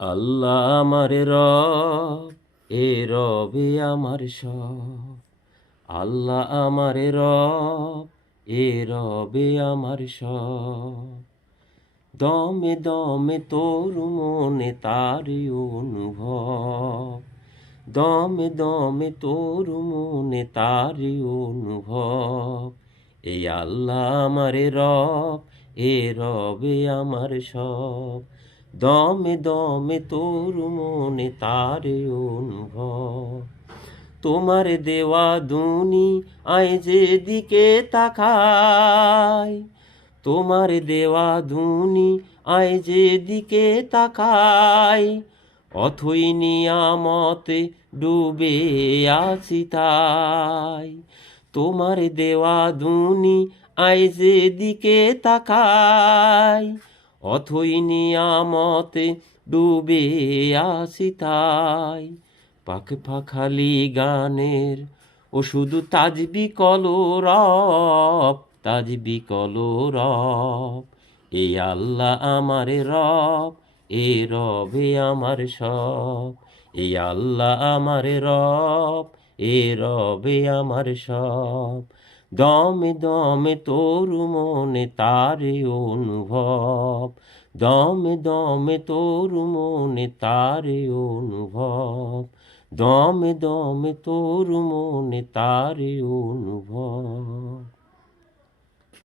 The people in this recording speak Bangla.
আল্লাহ আমার রব, এ রবে আমার সব। আল্লাহ আমার রব, এ রবে আমার সব। দমে দমে তোর মনে তারি অনুভব, দমে দমে তোর মনে তারি অনুভব। এই আল্লাহ আমার রব, এ রবে আমার সব। দমে দমে তোর মনে তারে অনুভব। তোমার দেওয়া দুনি আয় যেদিকে তাকাই, তোমার দেওয়া ধুনি আয় যেদিকে তাকাই, অথই নিয়ামতে ডুবে আছি তাই। তোমার দেওয়া ধুনি আয় যেদিকে তাকাই, অথই নিয়ামতে ডুবে আছি তাই। পাখ পাখালি গানের ও শুধু তাজবি কলরব, তাজবি কলরব। এই আল্লাহ আমার রব, এ রবে আমার সব। এই আল্লাহ আমার রব, এ রবে আমার সব। দমে দমে তোর মনে তারে অনুভব, দমে দমে তোর মনে তারে অনুভব, দমে দমে তোর মনে তারে অনুভব।